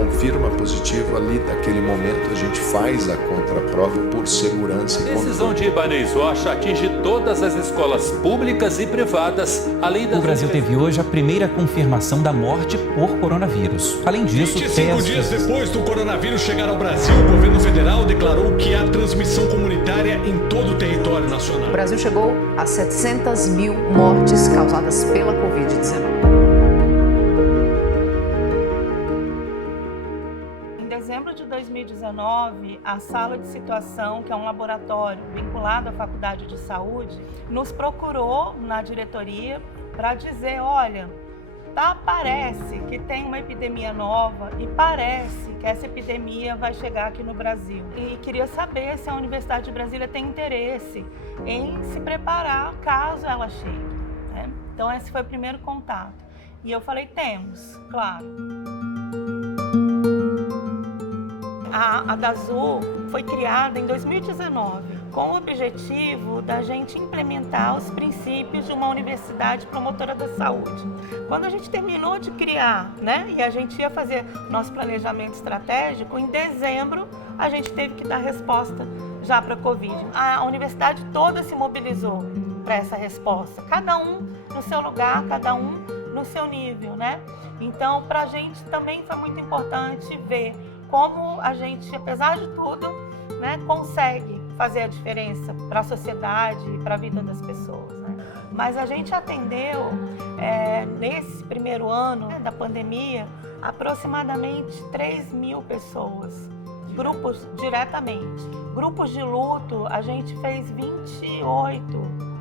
confirma positivo, ali naquele momento a gente faz a contraprova por segurança e Decisão de Ibanez Rocha atinge todas as escolas públicas e privadas, além das... O Brasil teve hoje a primeira confirmação da morte por coronavírus. Além disso, 25 dias depois do coronavírus chegar ao Brasil, o governo federal declarou que há transmissão comunitária em todo o território nacional. O Brasil chegou a 700 mil mortes causadas pela Covid-19. Em dezembro de 2019, a Sala de Situação, que é um laboratório vinculado à Faculdade de Saúde, nos procurou na diretoria para dizer, olha, parece que tem uma epidemia nova e parece que essa epidemia vai chegar aqui no Brasil. E queria saber se a Universidade de Brasília tem interesse em se preparar caso ela chegue, né? Então esse foi o primeiro contato. E eu falei, temos, claro. A DASU foi criada em 2019 com o objetivo da gente implementar os princípios de uma universidade promotora da saúde. Quando a gente terminou de criar, né, e a gente ia fazer nosso planejamento estratégico, em dezembro a gente teve que dar resposta já para a Covid. A universidade toda se mobilizou para essa resposta, cada um no seu lugar, cada um no seu nível, né? Então, para a gente também foi muito importante ver como a gente, apesar de tudo, né, consegue fazer a diferença para a sociedade e para a vida das pessoas, né? Mas a gente atendeu, nesse primeiro ano, né, da pandemia, aproximadamente 3 mil pessoas, grupos diretamente. Grupos de luto, a gente fez 28,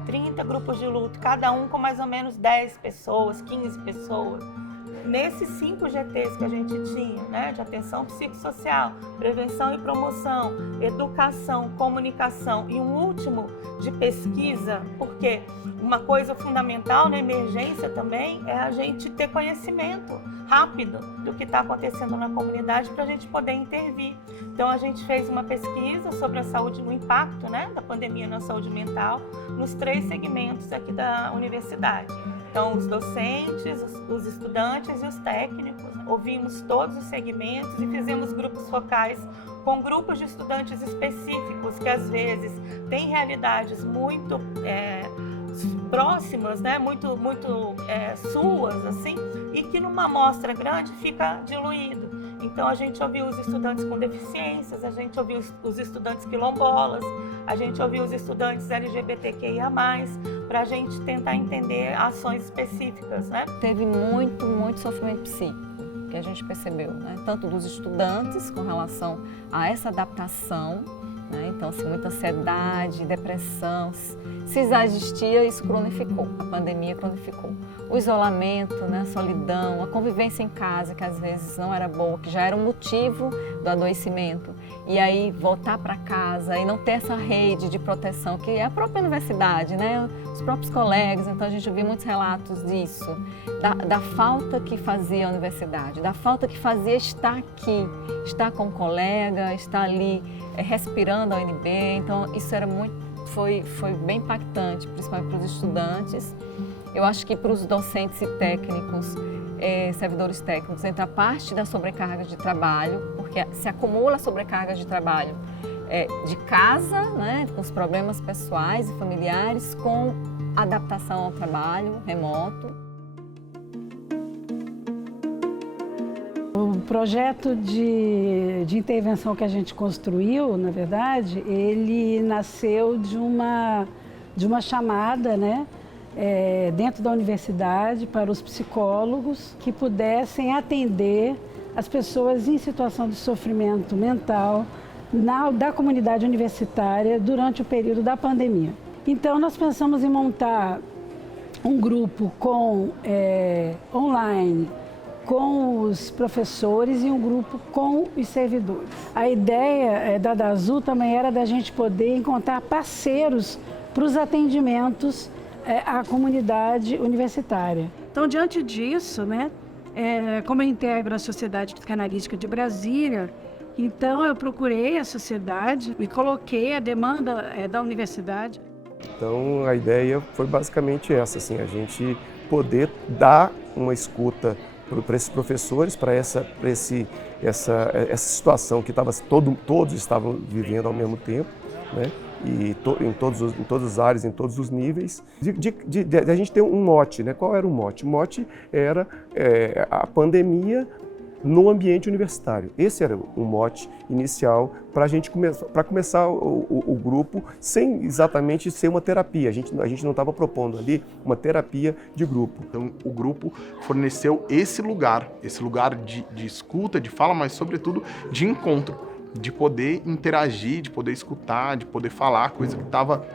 30 grupos de luto, cada um com mais ou menos 10 pessoas, 15 pessoas. Nesses 5 GTs que a gente tinha, né, de atenção psicossocial, prevenção e promoção, educação, comunicação e um último de pesquisa, porque uma coisa fundamental na emergência também é a gente ter conhecimento rápido do que está acontecendo na comunidade para a gente poder intervir. Então a gente fez uma pesquisa sobre a saúde, no impacto, né, da pandemia na saúde mental, nos 3 segmentos aqui da universidade. Então, os docentes, os estudantes e os técnicos. Ouvimos todos os segmentos e fizemos grupos focais com grupos de estudantes específicos que, às vezes, têm realidades muito próximas, né? muito suas, assim, e que numa amostra grande fica diluído. Então, a gente ouviu os estudantes com deficiências, a gente ouviu os estudantes quilombolas, a gente ouviu os estudantes LGBTQIA+, para a gente tentar entender ações específicas, né? Teve muito sofrimento psíquico, que a gente percebeu, né? Tanto dos estudantes com relação a essa adaptação, né? Então, assim, muita ansiedade, depressão. Se já existia, isso cronificou, a pandemia cronificou. O isolamento, né? A solidão, a convivência em casa, que às vezes não era boa, que já era um motivo do adoecimento. E aí voltar para casa e não ter essa rede de proteção, que é a própria universidade, né? Os próprios colegas. Então a gente ouviu muitos relatos disso, da falta que fazia a universidade, da falta que fazia estar aqui, estar com o colega, estar ali respirando a UNB. Então isso era foi bem impactante, principalmente para os estudantes. Eu acho que para os docentes e técnicos, servidores técnicos, entra a parte da sobrecarga de trabalho, porque se acumula sobrecarga de trabalho de casa, né, com os problemas pessoais e familiares, com adaptação ao trabalho remoto. O projeto de intervenção que a gente construiu, na verdade, ele nasceu de uma chamada, né, dentro da universidade para os psicólogos que pudessem atender as pessoas em situação de sofrimento mental da comunidade universitária durante o período da pandemia. Então, nós pensamos em montar um grupo online, com os professores e um grupo com os servidores. A ideia da DASU também era da gente poder encontrar parceiros para os atendimentos à comunidade universitária. Então, diante disso, né, como eu integro a Sociedade Psicanalítica de Brasília, então eu procurei a sociedade e coloquei a demanda da universidade. Então, a ideia foi basicamente essa, assim, a gente poder dar uma escuta para esses professores, para essa situação que todos estavam vivendo ao mesmo tempo, né? E em todas as áreas, em todos os níveis, de a gente ter um mote, né? Qual era o mote? O mote era a pandemia no ambiente universitário. Esse era o mote inicial para a gente começar o grupo sem exatamente ser uma terapia. A gente não estava propondo ali uma terapia de grupo. Então o grupo forneceu esse lugar de escuta, de fala, mas sobretudo de encontro, de poder interagir, de poder escutar, de poder falar, coisa que estava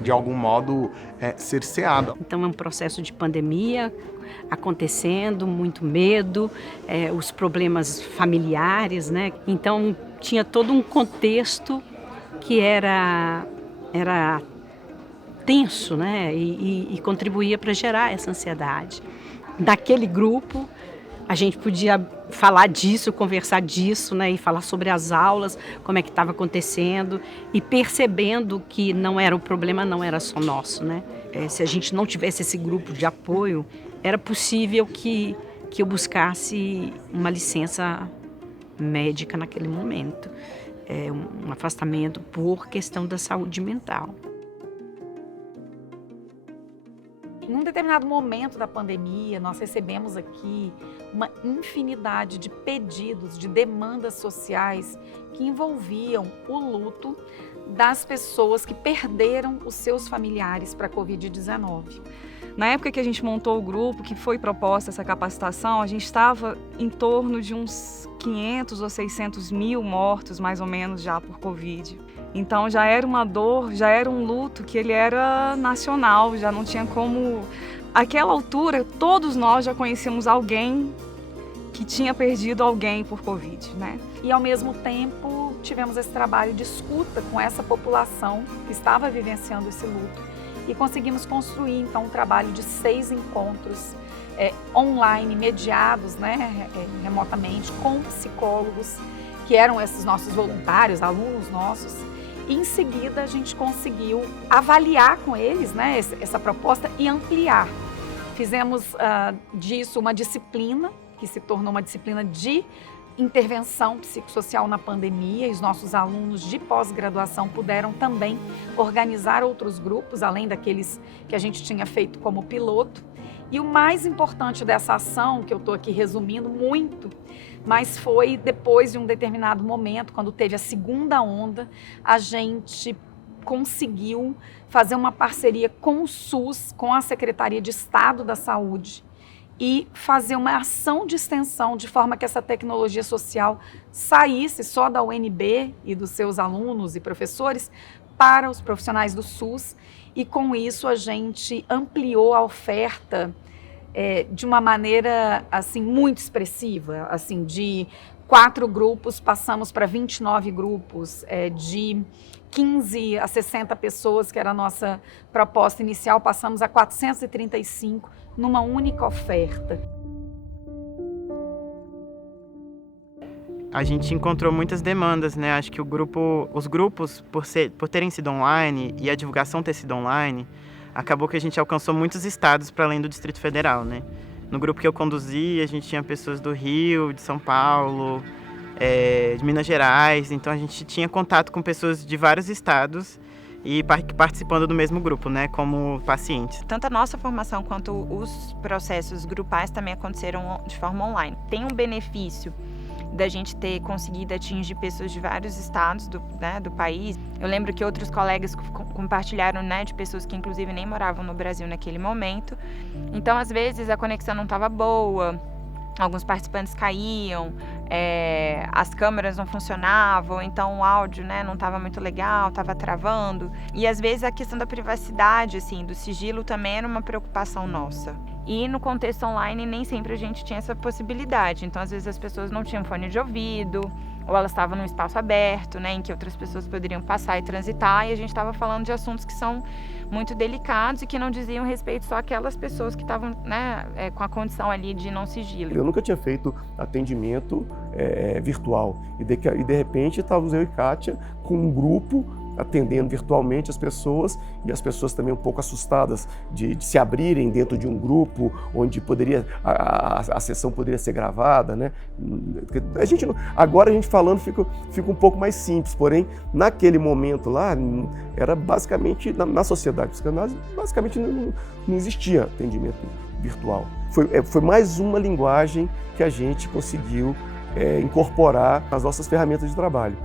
de algum modo cerceada. Então é um processo de pandemia acontecendo, muito medo, os problemas familiares, né? Então tinha todo um contexto que era tenso, né? E contribuía para gerar essa ansiedade. Daquele grupo a gente podia falar disso, conversar disso, né, e falar sobre as aulas, como é que estava acontecendo, e percebendo que não era o problema, não era só nosso, né? Se a gente não tivesse esse grupo de apoio, era possível que eu buscasse uma licença médica naquele momento, um afastamento por questão da saúde mental. Em um determinado momento da pandemia, nós recebemos aqui uma infinidade de pedidos, de demandas sociais que envolviam o luto das pessoas que perderam os seus familiares para a Covid-19. Na época que a gente montou o grupo, que foi proposta essa capacitação, a gente estava em torno de uns 500 ou 600 mil mortos, mais ou menos, já por Covid. Então já era uma dor, já era um luto que ele era nacional, já não tinha como... Àquela altura, todos nós já conhecíamos alguém que tinha perdido alguém por Covid, né? E ao mesmo tempo tivemos esse trabalho de escuta com essa população que estava vivenciando esse luto e conseguimos construir então um trabalho de 6 encontros online, mediados, né, remotamente, com psicólogos que eram esses nossos voluntários, alunos nossos. E em seguida a gente conseguiu avaliar com eles, né, essa proposta e ampliar. Fizemos disso uma disciplina que se tornou uma disciplina de intervenção psicossocial na pandemia, e os nossos alunos de pós-graduação puderam também organizar outros grupos, além daqueles que a gente tinha feito como piloto. E o mais importante dessa ação, que eu estou aqui resumindo muito, mas foi depois de um determinado momento, quando teve a segunda onda, a gente conseguiu fazer uma parceria com o SUS, com a Secretaria de Estado da Saúde, e fazer uma ação de extensão de forma que essa tecnologia social saísse só da UNB e dos seus alunos e professores para os profissionais do SUS, e com isso a gente ampliou a oferta de uma maneira assim muito expressiva, assim, de 4 grupos passamos para 29 grupos, de 15 a 60 pessoas, que era a nossa proposta inicial, passamos a 435 numa única oferta. A gente encontrou muitas demandas, né? Acho que os grupos, por terem sido online e a divulgação ter sido online, acabou que a gente alcançou muitos estados para além do Distrito Federal, né? No grupo que eu conduzi, a gente tinha pessoas do Rio, de São Paulo, de Minas Gerais, então a gente tinha contato com pessoas de vários estados e participando do mesmo grupo, né, como pacientes. Tanto a nossa formação quanto os processos grupais também aconteceram de forma online. Tem um benefício da gente ter conseguido atingir pessoas de vários estados do país. Eu lembro que outros colegas compartilharam, né, de pessoas que inclusive nem moravam no Brasil naquele momento. Então, às vezes, a conexão não estava boa, alguns participantes caíam, as câmeras não funcionavam, então o áudio, né, não estava muito legal, estava travando. E às vezes a questão da privacidade, assim, do sigilo também era uma preocupação nossa. E no contexto online nem sempre a gente tinha essa possibilidade. Então às vezes as pessoas não tinham fone de ouvido, ou elas estavam num espaço aberto, né, em que outras pessoas poderiam passar e transitar, e a gente estava falando de assuntos que são muito delicados e que não diziam respeito só àquelas pessoas que estavam, né, com a condição ali de não sigilo. Eu nunca tinha feito atendimento virtual e de repente estávamos eu e Kátia com um grupo atendendo virtualmente as pessoas, e as pessoas também um pouco assustadas de se abrirem dentro de um grupo onde poderia a sessão poderia ser gravada, né? Agora a gente falando fica um pouco mais simples, porém naquele momento lá era basicamente na sociedade de psicanálise basicamente não existia atendimento virtual. Foi mais uma linguagem que a gente conseguiu incorporar nas nossas ferramentas de trabalho.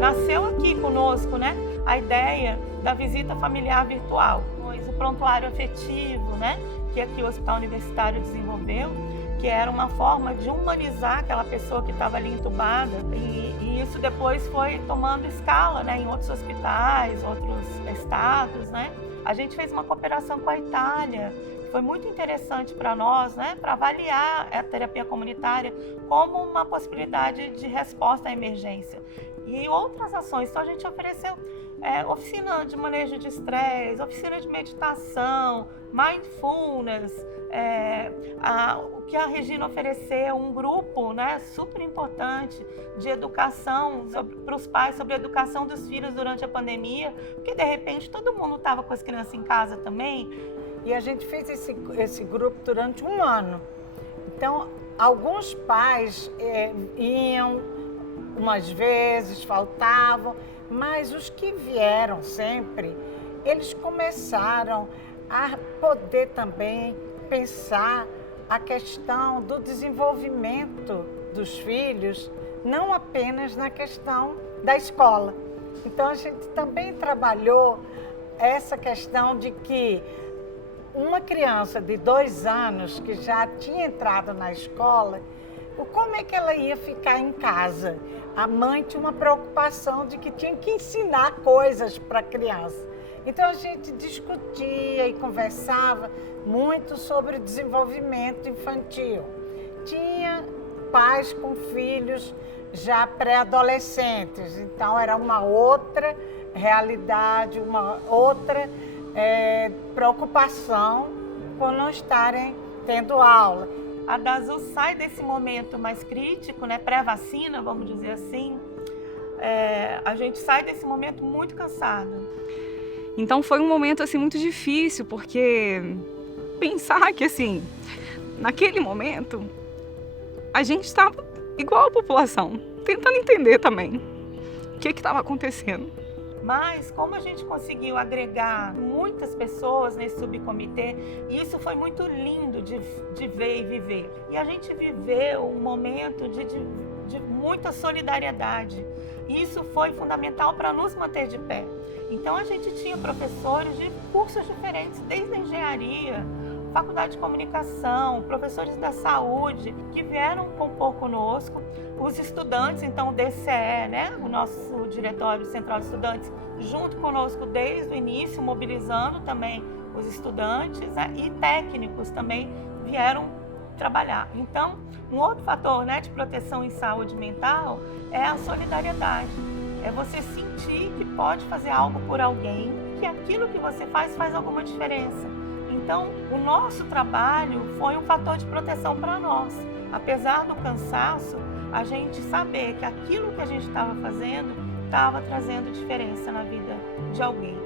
Nasceu aqui conosco, né, a ideia da visita familiar virtual, o prontuário afetivo, né, que aqui o Hospital Universitário desenvolveu, que era uma forma de humanizar aquela pessoa que estava ali entubada, e isso depois foi tomando escala, né, em outros hospitais, outros estados, né. A gente fez uma cooperação com a Itália, que foi muito interessante para nós, né, para avaliar a terapia comunitária como uma possibilidade de resposta à emergência. E outras ações. Então a gente ofereceu oficina de manejo de estresse, oficina de meditação, mindfulness, o que a Regina ofereceu, um grupo, né, super importante de educação para os pais, sobre a educação dos filhos durante a pandemia, porque de repente todo mundo estava com as crianças em casa também. E a gente fez esse grupo durante um ano. Então, alguns pais iam, umas vezes faltavam, mas os que vieram sempre, eles começaram a poder também pensar a questão do desenvolvimento dos filhos, não apenas na questão da escola. Então a gente também trabalhou essa questão de que uma criança de 2 anos que já tinha entrado na escola, como é que ela ia ficar em casa? A mãe tinha uma preocupação de que tinha que ensinar coisas para a criança. Então a gente discutia e conversava muito sobre desenvolvimento infantil. Tinha pais com filhos já pré-adolescentes, então era uma outra realidade, uma outra preocupação por não estarem tendo aula. A DASU sai desse momento mais crítico, né, pré-vacina, vamos dizer assim, a gente sai desse momento muito cansada. Então foi um momento assim muito difícil, porque pensar que assim, naquele momento, a gente estava igual a população, tentando entender também o que estava acontecendo. Mas como a gente conseguiu agregar muitas pessoas nesse subcomitê, isso foi muito lindo de ver e viver. E a gente viveu um momento de muita solidariedade. Isso foi fundamental para nos manter de pé. Então a gente tinha professores de cursos diferentes, desde a engenharia, faculdade de comunicação, professores da saúde, que vieram compor conosco. Os estudantes, então o DCE, né, o nosso Diretório Central de Estudantes, junto conosco desde o início, mobilizando também os estudantes, né, e técnicos também vieram trabalhar. Então, um outro fator, né, de proteção em saúde mental é a solidariedade. É você sentir que pode fazer algo por alguém, que aquilo que você faz alguma diferença. Então, o nosso trabalho foi um fator de proteção para nós. Apesar do cansaço, a gente saber que aquilo que a gente estava fazendo estava trazendo diferença na vida de alguém.